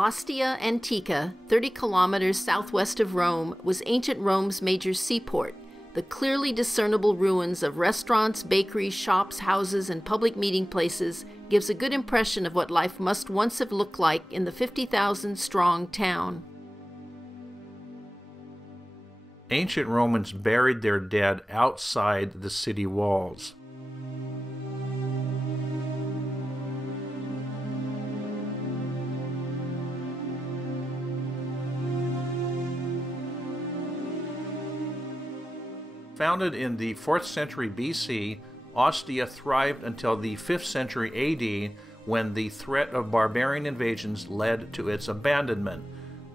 Ostia Antica, 30 kilometers southwest of Rome, was ancient Rome's major seaport. The clearly discernible ruins of restaurants, bakeries, shops, houses, and public meeting places gives a good impression of what life must once have looked like in the 50,000-strong town. Ancient Romans buried their dead outside the city walls. Founded in the 4th century BC, Ostia thrived until the 5th century AD, when the threat of barbarian invasions led to its abandonment.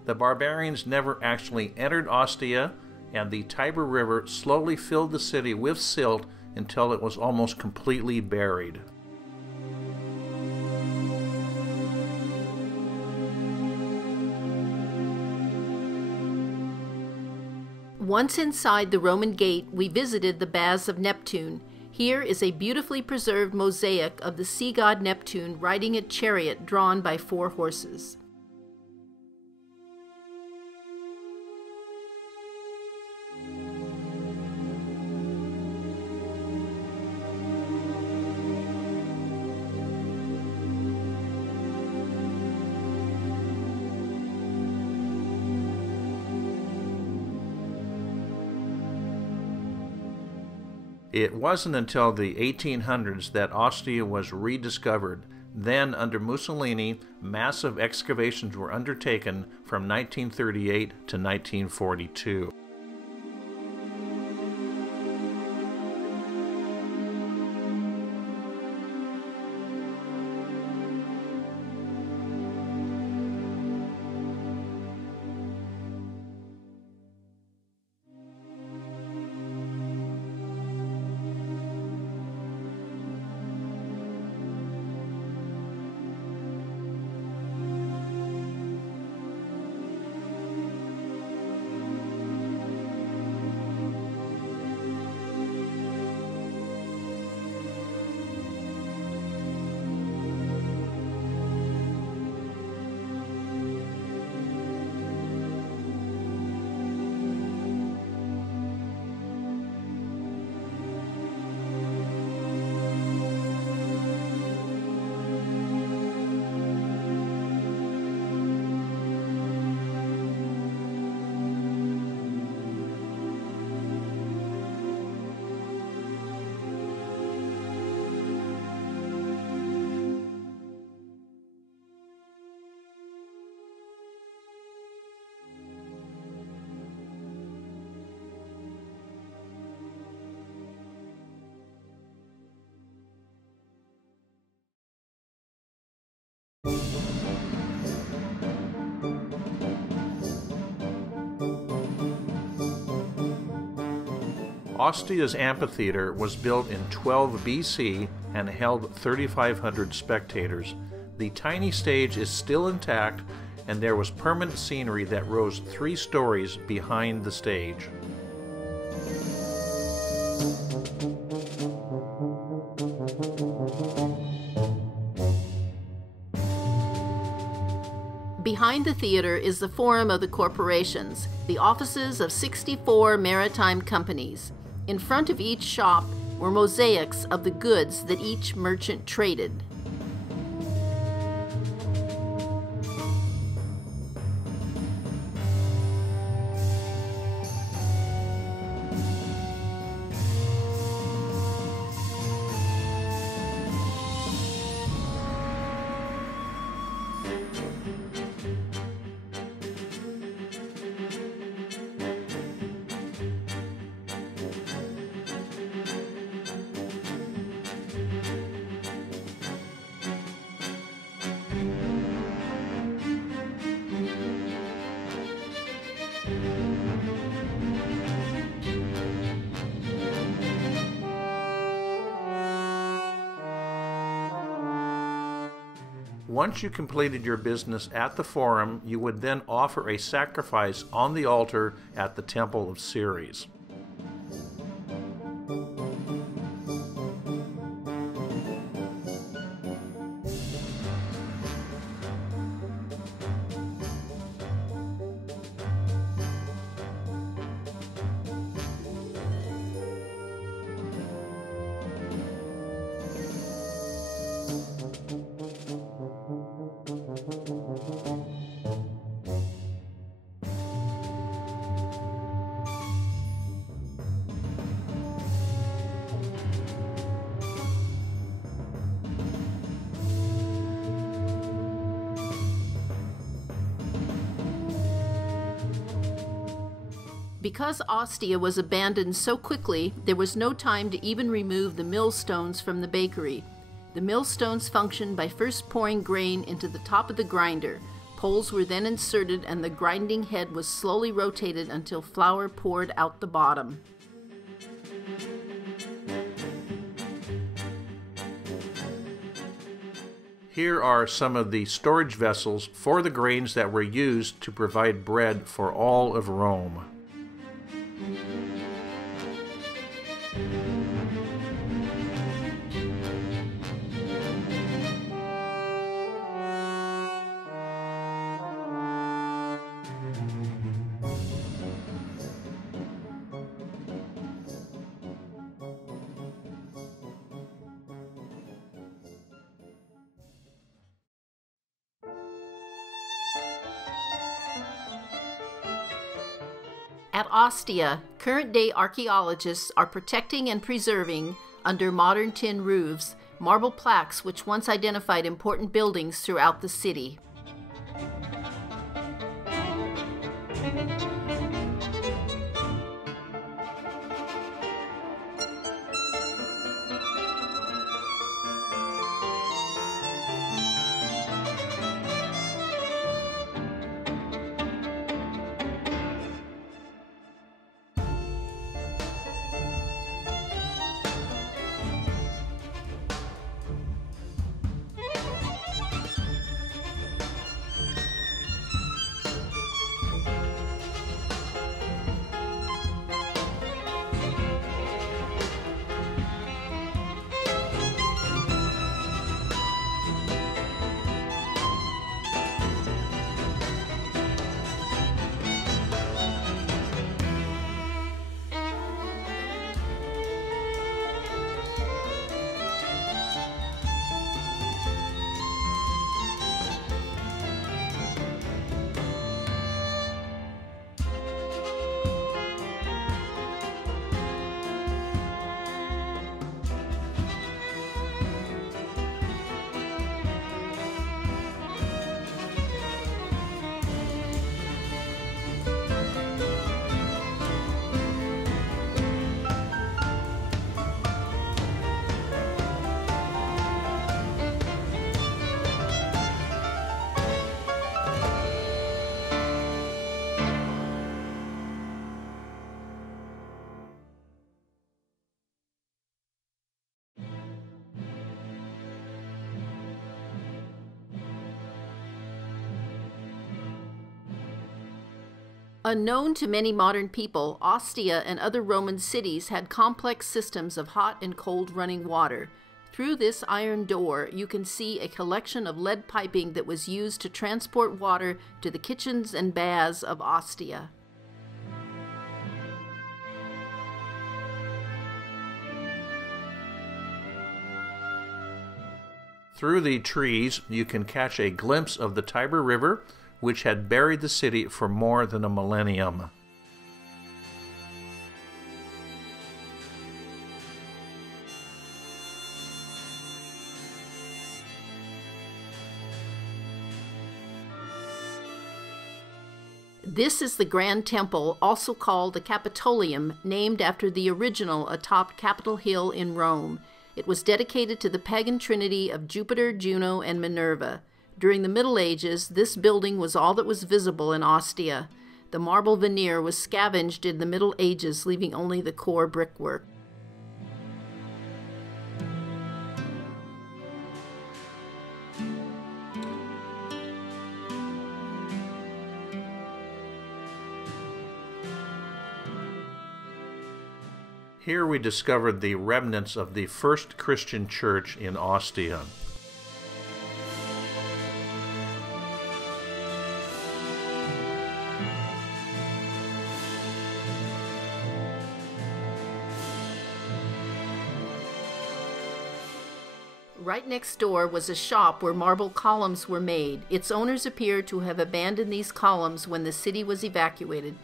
The barbarians never actually entered Ostia, and the Tiber River slowly filled the city with silt until it was almost completely buried. Once inside the Roman gate, we visited the Baths of Neptune. Here is a beautifully preserved mosaic of the sea god Neptune riding a chariot drawn by 4 horses. It wasn't until the 1800s that Ostia was rediscovered. Then, under Mussolini, massive excavations were undertaken from 1938 to 1942. Ostia's amphitheater was built in 12 BC and held 3,500 spectators. The tiny stage is still intact, and there was permanent scenery that rose 3 stories behind the stage. Behind the theater is the Forum of the Corporations, the offices of 64 maritime companies. In front of each shop were mosaics of the goods that each merchant traded. Once you completed your business at the Forum, you would then offer a sacrifice on the altar at the Temple of Ceres. Because Ostia was abandoned so quickly, there was no time to even remove the millstones from the bakery. The millstones functioned by first pouring grain into the top of the grinder. Poles were then inserted and the grinding head was slowly rotated until flour poured out the bottom. Here are some of the storage vessels for the grains that were used to provide bread for all of Rome. At Ostia, current-day archaeologists are protecting and preserving, under modern tin roofs, marble plaques which once identified important buildings throughout the city. Unknown to many modern people, Ostia and other Roman cities had complex systems of hot and cold running water. Through this iron door, you can see a collection of lead piping that was used to transport water to the kitchens and baths of Ostia. Through the trees, you can catch a glimpse of the Tiber River, which had buried the city for more than a millennium. This is the Grand Temple, also called the Capitolium, named after the original atop Capitol Hill in Rome. It was dedicated to the pagan trinity of Jupiter, Juno, and Minerva. During the Middle Ages, this building was all that was visible in Ostia. The marble veneer was scavenged in the Middle Ages, leaving only the core brickwork. Here we discovered the remnants of the first Christian church in Ostia. Right next door was a shop where marble columns were made. Its owners appear to have abandoned these columns when the city was evacuated.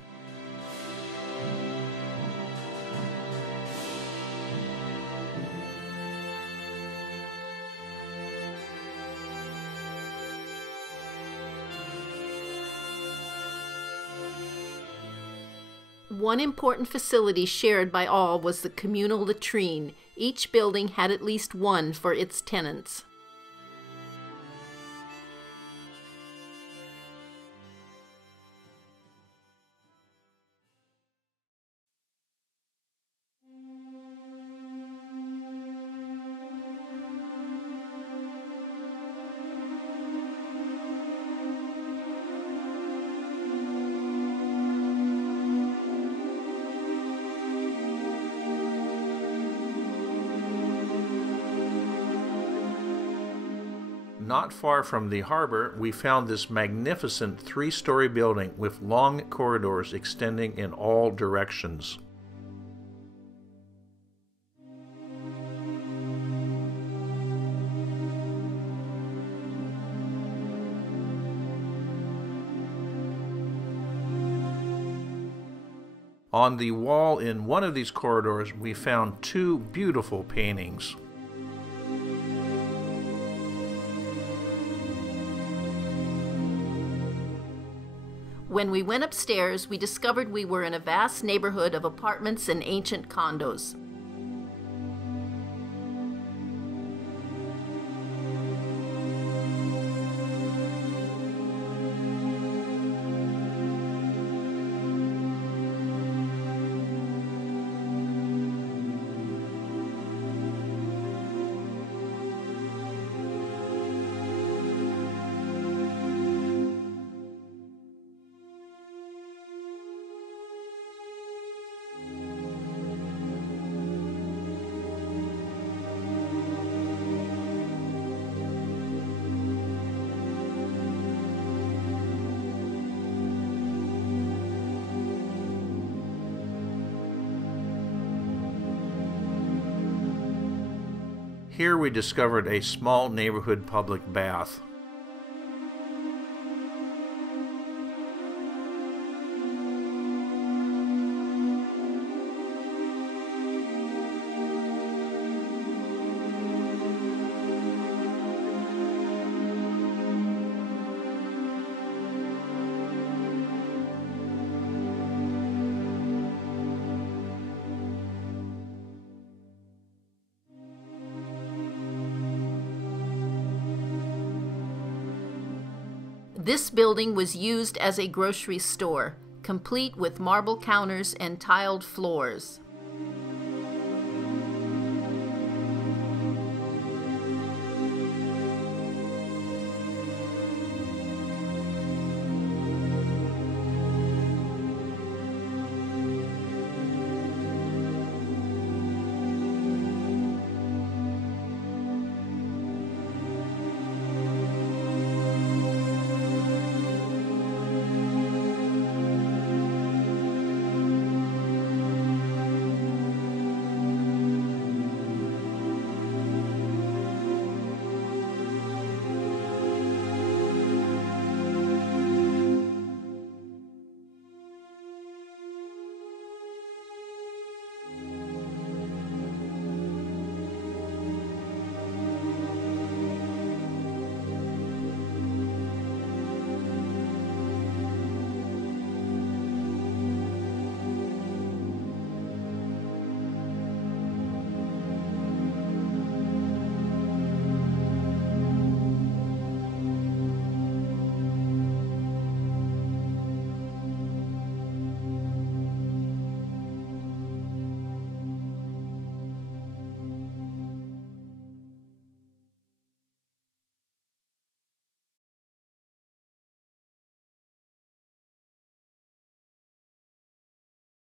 One important facility shared by all was the communal latrine. Each building had at least one for its tenants. Not far from the harbor, we found this magnificent three-story building with long corridors extending in all directions. On the wall in one of these corridors, we found two beautiful paintings. When we went upstairs, we discovered we were in a vast neighborhood of apartments and ancient condos. Here we discovered a small neighborhood public bath. This building was used as a grocery store, complete with marble counters and tiled floors.